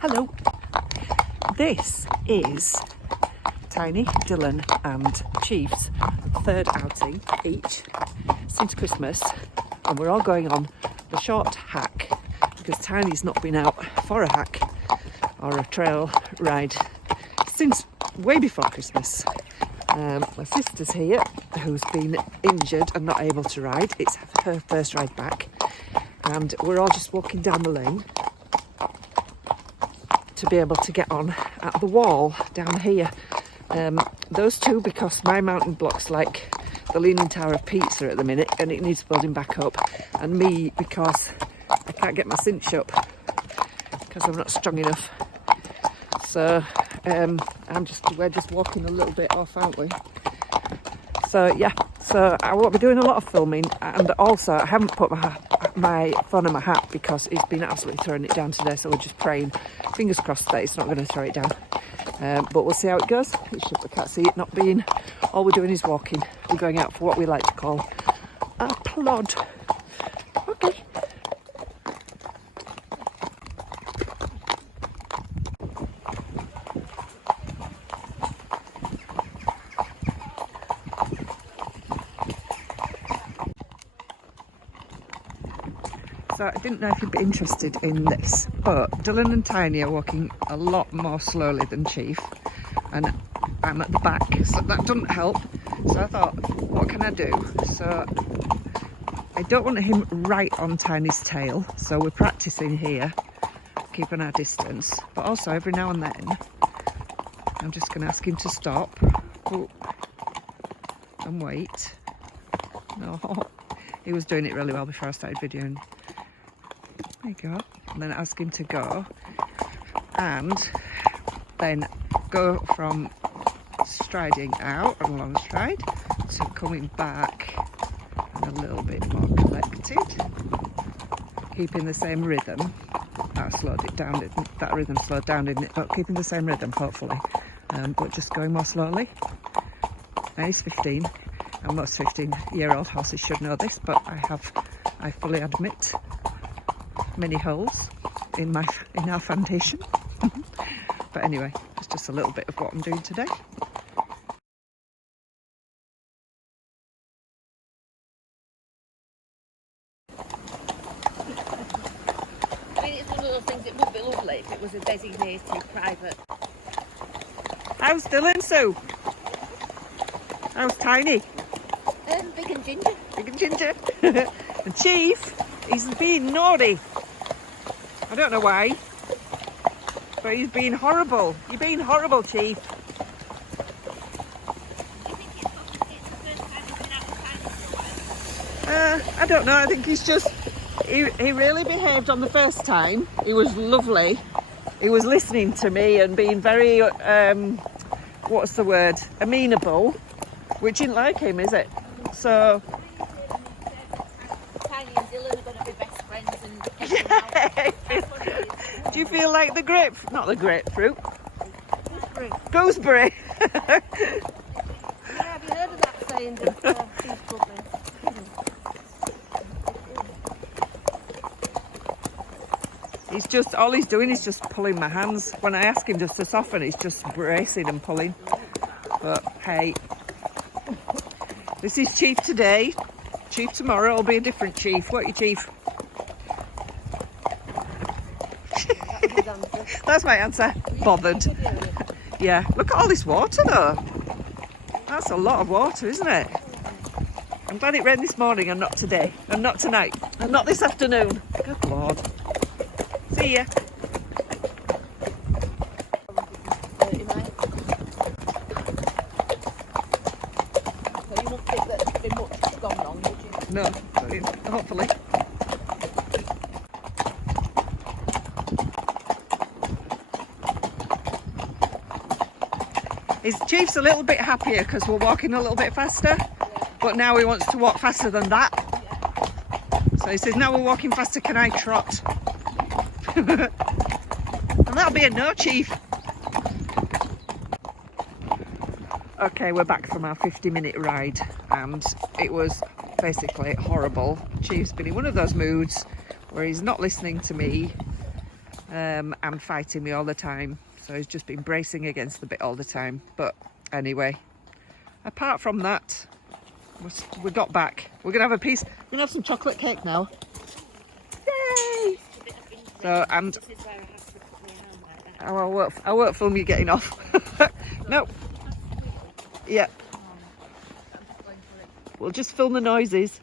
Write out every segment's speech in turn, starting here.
Hello, this is Tiny, Dylan and Chief's third outing each since Christmas, and we're all going on the short hack because Tiny's not been out for a hack or a trail ride since way before Christmas. My sister's here who's been injured and not able to ride. It's her first ride back, and we're all just walking down the lane to be able to get on at the wall down here. Those two because my mountain block's like the Leaning Tower of Pizza at the minute and it needs building back up, and me because I can't get my cinch up because I'm not strong enough. So we're just walking a little bit off, aren't we? So yeah, so I won't be doing a lot of filming, and also I haven't put my phone in my hat because it's been absolutely throwing it down today, so we're just praying, fingers crossed, that it's not going to throw it down. But we'll see how it goes. I can't see it not being, all we're doing is walking. We're going out for what we like to call a plod. Okay. So I didn't know if you'd be interested in this, but Dylan and Tiny are walking a lot more slowly than Chief, and I'm at the back, so that doesn't help. So I thought, what can I do? So I don't want him right on Tiny's tail, so we're practicing here, keeping our distance, but also every now and then I'm just going to ask him to stop and wait. No, he was doing it really well before I started videoing. There you go. And then ask him to go, and then go from striding out and a long stride to coming back and a little bit more collected, keeping the same rhythm. That slowed it down, that rhythm slowed down, didn't it? But keeping the same rhythm, hopefully, but just going more slowly. Now he's 15, and most 15-year-old horses should know this, but I fully admit many holes in our foundation. But anyway, it's just a little bit of what I'm doing today. I mean, it's one of those things, it would be lovely if it was a designated private. How's Dylan, Sue? How's Tiny? Big and ginger. Big and ginger. And Chief, he's being naughty. I don't know why, but he's being horrible. You're being horrible, Chief. Do you think it's the first time he's been out of time for a while? I don't know. I think he's just, he really behaved on the first time. He was lovely. He was listening to me and being very, what's the word, amenable, which isn't like him, is it? So... Tiny and Dylan are going to be best friends and everything else. That's what it is. Do you feel like the not the grapefruit? Gooseberry. Gooseberry. Yeah, have you heard of that saying that she's bubbly? He's just, all he's doing is just pulling my hands. When I ask him just to soften, he's just bracing and pulling. But hey, this is Chief today. Chief tomorrow will be a different Chief. What are you, Chief? That's my answer. Bothered. Yeah, look at all this water though. That's a lot of water, isn't it? I'm glad it rained this morning and not today, and not tonight, and not this afternoon. Good Lord. See ya. So you won't think that there's been much gone wrong, would you? No, hopefully. His Chief's a little bit happier because we're walking a little bit faster, but now he wants to walk faster than that. So he says, now we're walking faster, can I trot? And that'll be a no, Chief. Okay, we're back from our 50-minute ride, and it was basically horrible. Chief's been in one of those moods where he's not listening to me, and fighting me all the time. So he's just been bracing against the bit all the time. But anyway, apart from that, we got back. We're gonna have a piece. We're gonna have some chocolate cake now. Yay! So, and This is where I have to put my hand like that. oh, I won't film you getting off. No. Yeah. We'll just film the noises.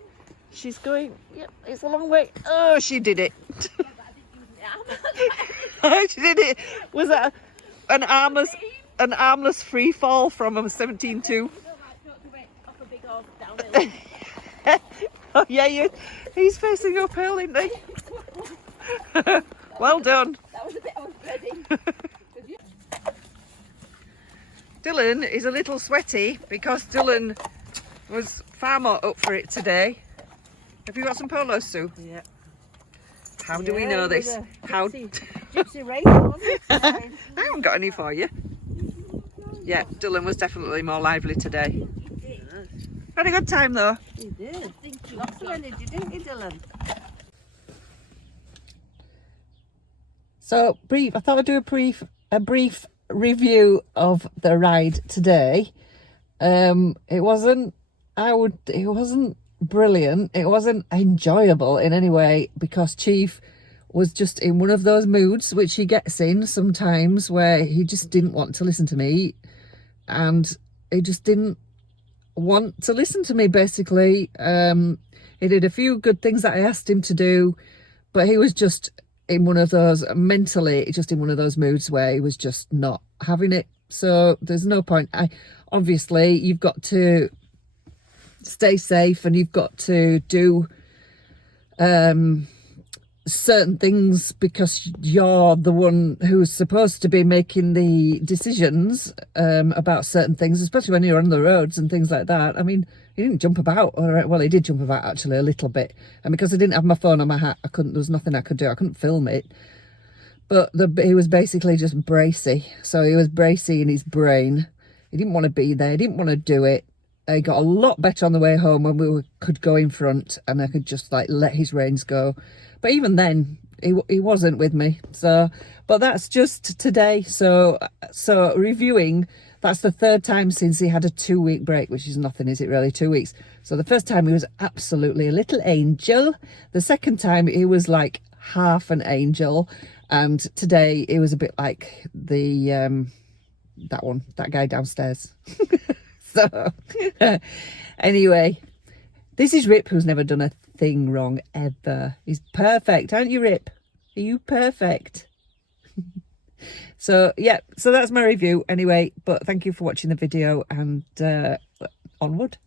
She's going. Yep, it's a long way. Oh, she did it. She did it. Was that an armless free fall from a 17-2? Oh yeah, he's facing uphill, isn't he? Well done. That was a bit I was dreading. Dylan is a little sweaty because Dylan was far more up for it today. Have you got some polos, Sue? Yeah. How do we know this? How? Gypsy race, wasn't it? I haven't got any for you. Yeah, Dylan was definitely more lively today. Had a good time though. You did. Lots of energy, didn't you, Dylan? So I thought I'd do a brief review of the ride today. It wasn't brilliant. It wasn't enjoyable in any way because Chief was just in one of those moods which he gets in sometimes where he just didn't want to listen to me, and he just didn't want to listen to me basically. He did a few good things that I asked him to do, but he was just in one of those mentally, just in one of those moods where he was just not having it. So there's no point. Obviously you've got to stay safe and you've got to do certain things because you're the one who's supposed to be making the decisions about certain things, especially when you're on the roads and things like that. I mean, he didn't jump about. Well, he did jump about actually a little bit, and because I didn't have my phone on my hat, there was nothing I could do. I couldn't film it. But he was basically just bracy. So he was bracy in his brain. He didn't want to be there. He didn't want to do it. He got a lot better on the way home when could go in front and I could just like let his reins go. But even then, he wasn't with me. So, but that's just today. So reviewing, that's the third time since he had a 2-week break, which is nothing, is it really? 2 weeks. So the first time he was absolutely a little angel. The second time he was like half an angel. And today it was a bit like that guy downstairs. So anyway, this is Rip, who's never done a thing wrong ever. He's perfect, aren't you, Rip? Are you perfect? So yeah, so that's my review anyway, but thank you for watching the video, and onward.